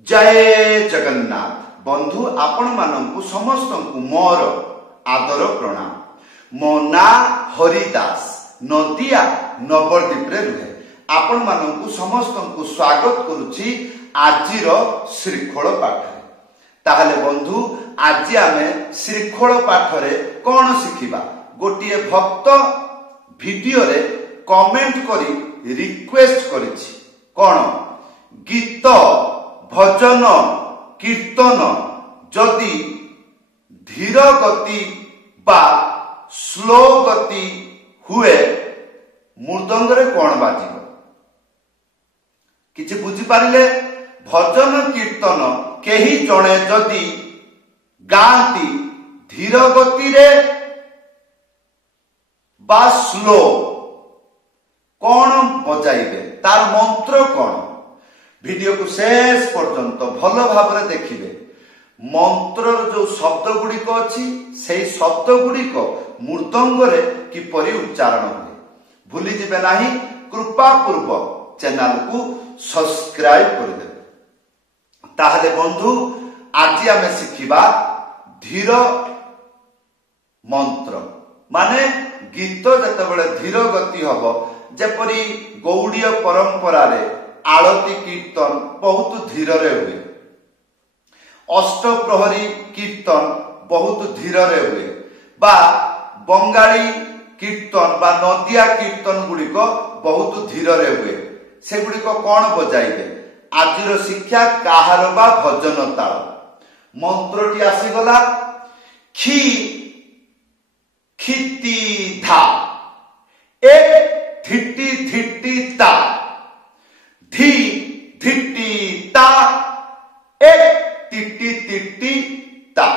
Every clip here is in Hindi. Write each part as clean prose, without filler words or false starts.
जय जगन्नाथ बंधु आपण मानंकु समस्त मोर आदर प्रणाम। मो ना हरिदास नदिया नवद्वीप रे रुहे आपण मानंकु समस्त स्वागत करुछि आजिर श्रीखोल पाठ। ताहले बंधु आज आमे श्रीखोल पाठ रे कोन शिखिबा? गोटिए भक्त वीडियो रे कमेंट करी रिक्वेस्ट करिछि कोन गीत भजन कीर्तन जदि धीर गति बा स्लो गति हुए मृदंग रे कोन बाजिबो? किछि बुझी पारिले? भजन कीर्तन केही जणे जदि गांती धीर गति रे बा स्लो कोन बजाइबे? तार मंत्र कोन? वीडियो को शेष पर्यंत भल भाव देखिए। मंत्र जो शब्द गुड़िक अच्छी से शब्द गुड़िक मृदंग रे किपरि उच्चारण हुए भूली जिबे नाही। कृपा पूर्वक चैनल को सब्सक्राइब कर दे। ताहले बंधु आज आमे शिखिबा धीर मंत्र माने गीत जतबेले धीर गति हबो जेपरि गौड़ीय परंपरा रे आलती कीर्तन बहुत धीर रे हुए, अष्टप्रहरी कीर्तन बहुत धीर रे हुए बा बंगाली कीर्तन बा नदिया कीर्तन गुड़िक बहुत धीर रे हुए। से गुड़िक कौन बजाइबे? आजिर शिक्षा काहार बा भजन ताल मंत्रटी आसीगला खी खिति धा एक धिट्टी धिट्टी ता धी धिट्टी ता एक तिट्टी तिट्टी ता।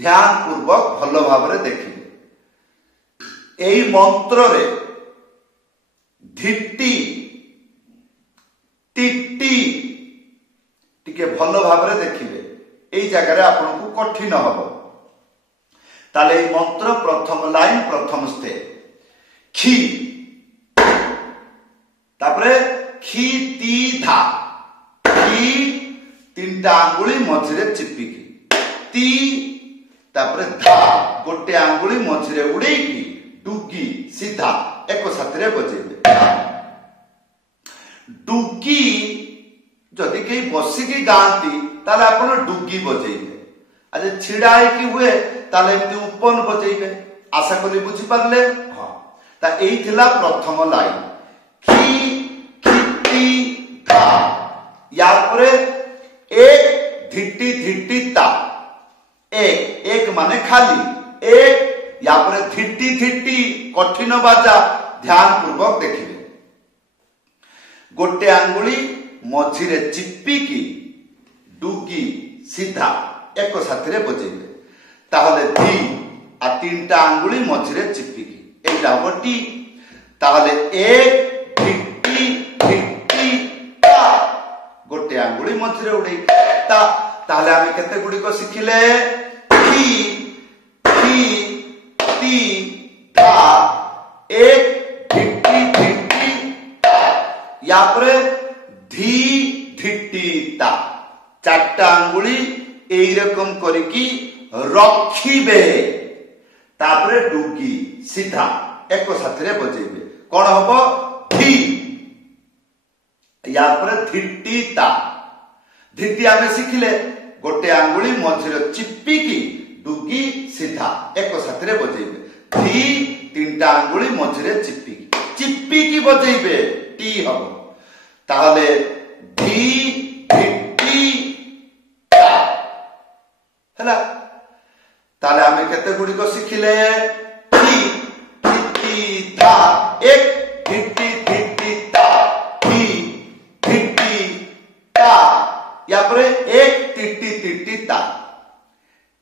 ध्यान पूर्वक भल भाव देखिए। एई मंत्र रे धिट्टी तिट्टी टिके भल भाव देखिए। एई जगह आपन को कठिन हबो। ताले एई मंत्र प्रथम लाइन प्रथम स्टेप खी तापरे खी ती धा खी तीनटा आंगुली मझिरे चिपिकी ती तापरे धा गोटे आंगुली मझिरे उड़ेकी डुगी सीधा एक साथरे बजेबे। डुगी जदि के बसिकी गांती ताले आपण डुगी बजेइबे। आज छिड़ा की हुए ताले एमती उपन बजेइबे। आशा करी बुझी पारले? हां ता एई थिला प्रथम लाइन खी खिति धा या परे एक धिट्टी धिट्टी ता एक एक माने खाली एक या परे धिट्टी धिट्टी कठिन बाजा। ध्यान पूर्वक देखिए। गोटे आंगुली मझिरे चिप्पिकी डुगी सीधा एक साथरे बजेबे। ताहले धी आ तीनटा आंगुली मझिरे चिप्पिकी एटा गोटी। ताहले एक धिट्टी धिट्टी ता गोटे आंगुली मझिरे उड़े ता। ताहले आमे केते गुडी को सिखिले? खी खी ती धा एक धिट्टी धिट्टी ता या परे धी धिट्टी ता। चारटा आंगुली एई रकम करिकी रखिबे। तापरे डुगी सीधा एक साथरे बजेबे। कोन हबो? धी या परे धिट्टी ता। धिट्टी आमे सिखिले गोटे आंगुली मझिरे चिप्पिकी डुगी सीधा एक साथरे बजेबे। धी तीनटा आंगुली मझिरे चिप्पिकी चिप्पिकी बजेबे टी हबो। ताहले धी धिट्टी ता हला। ताले आमे केते गुडी को सिखिले? खी खिति धा एक धिट्टी धिट्टी ता धी धिट्टी ता या परे एक तिट्टी तिट्टी ता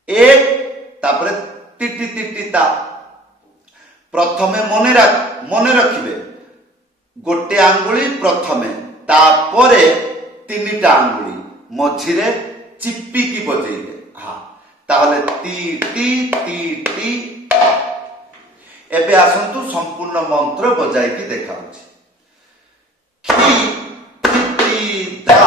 एक तापरे तिट्टी तिट्टी ता। प्रथमे मने रखिबे गोटे आंगुली प्रथमे तापरे तीनटा आंगुली मझिरे चिप्पिकी बजेइबे। हां ताहले टी टी टी टी। एबे आसंतु संपूर्ण मंत्र बजाई की देखाउछि। खी खिति धा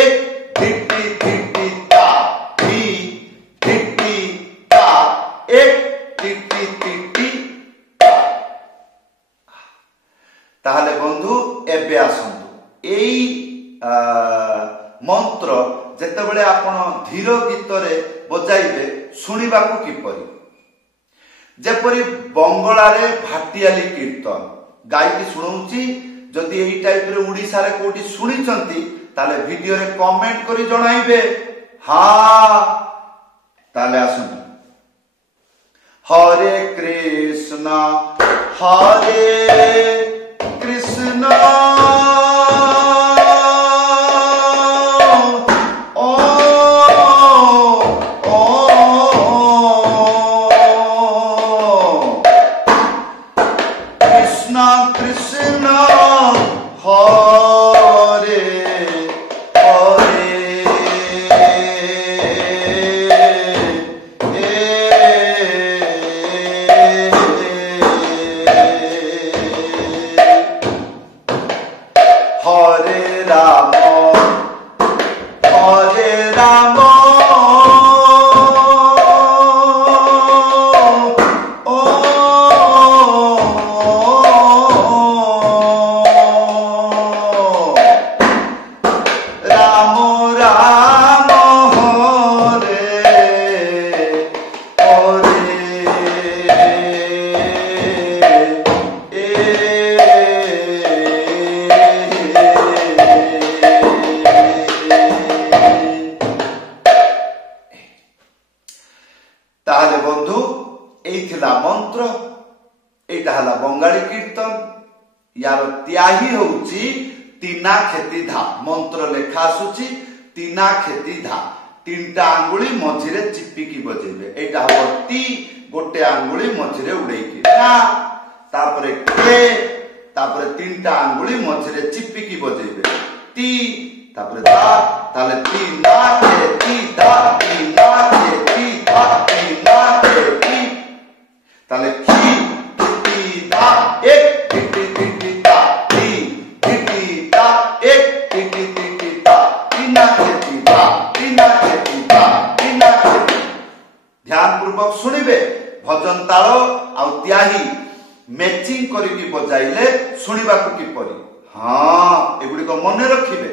एक धिट्टी धिट्टी ता धी धिट्टी ता एक धिट्टी धिट्टी ताहले बंधु एबे आसंतु एई मंत्र जेतेबेले आपण धीर गीत रे बजाइबे सुनिबाकू किपरि जेपरि बंगला रे भाटियाली कीर्तन गायकी सुनौची जदि एई टाइप रे ओडिसा रे कोठी सुनिचंती ताले वीडियो रे कमेंट करी जणाइबे हां ताले आसंतु हरे कृष्ण ताहले बंधु एइथिला मंत्र एटा हला बंगाली कीर्तन यार त्याही होउची तीना खेती धा मंत्र लेखा आसुची तीना खेती धा तीनटा आंगुली मझिरे चिपिकी बजेबे एटा हो ती गोटे आंगुली मझिरे उड़ेकी ना तापरे के तापरे तीनटा आंगुली मझिरे चिपिकी बजेबे ती तापरे दा ताले ती ना के ती दा ती ना के ती दा ती ना के ती ताले की ती दा एक टी टी ता ती टी ता एक टी टी ता तीना के ती दा तीना के ती दा तीना के ध्यान पूर्वक सुनिबे भजन ताल आ त्याही मैचिंग करिकी बजाइले सुनिबा को किपरि हां एगुडी को मन रखिबे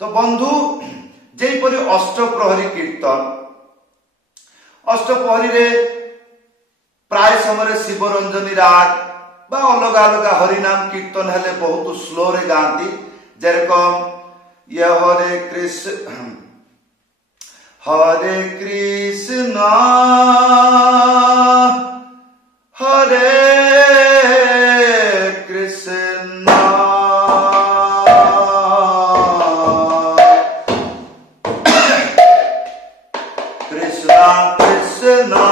तो बंधु जेपरि अष्टप्रहरी कीर्तन अष्टप्रहरी रे प्राय समय शिवरंजनी राग बा अलग अलग हरिनाम कीर्तन हेले बहुत स्लो रे गांती जेरकम ये हरे कृष्ण हरे कृष्ण कृष्णा कृष्णा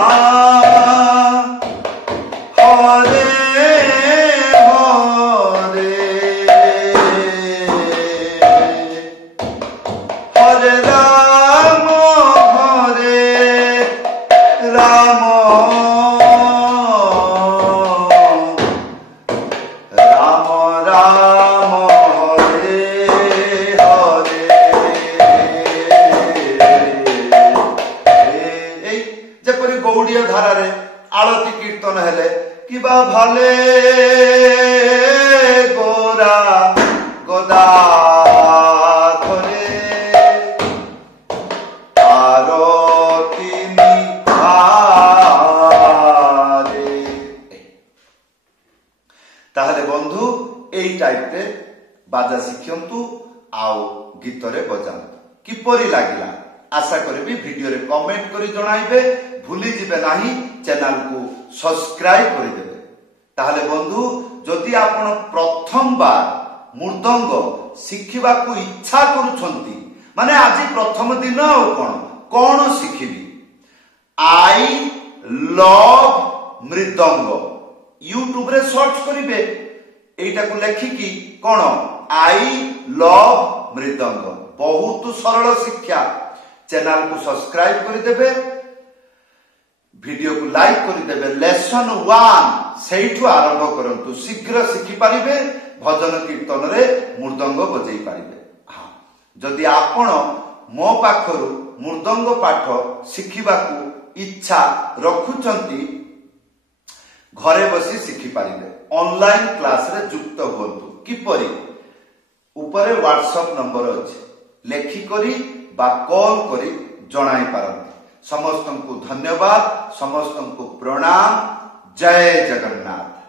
हरे हरे हरे राम राम राम हरे हरे जेपरि गौड़ीय धारा रे आलती कीर्तन हेले किबा भाले गोरा गोदा धरे आरती निहारे ताहले बंधु एई टाइप रे बाजा शिखंतु आउ गीत रे बजांतु किपरि लागिला आशा करबी वीडियो रे कमेंट करी जणाइबे भूली जिबे नाही चैनल को सब्सक्राइब करि देबे ताहले बंधु जदि आपण प्रथम बार मृदंग शिखिबा को इच्छा करूछंती माने आज प्रथम दिन कोन शिखिबी आई लव मृदंग यूट्यूब रे सर्च करिवे एटा को लेखिकी कोन आई लव मृदंग बहुत सरल शिक्षा चैनल को सब्सक्राइब करि देबे वीडियो को लाइक करि देबे लेसन 1 सेइठु आरंभ करंतु शीघ्र शिखि पारिबे भजन कीर्तन रे मृदंग बजै पारिबे हां जदि आपण मो पाखरु मृदंग पाठ शिखिबाकू इच्छा रखुचंती घरे बसी शिखि पारिबे। ऑनलाइन क्लास रे युक्त होतु किपरि ऊपर व्हाट्सएप नंबर अछि, लेखि करी बा कॉल करी जणाई पारंती। समस्तंकु धन्यवाद, समस्तंकु प्रणाम। जय जगन्नाथ।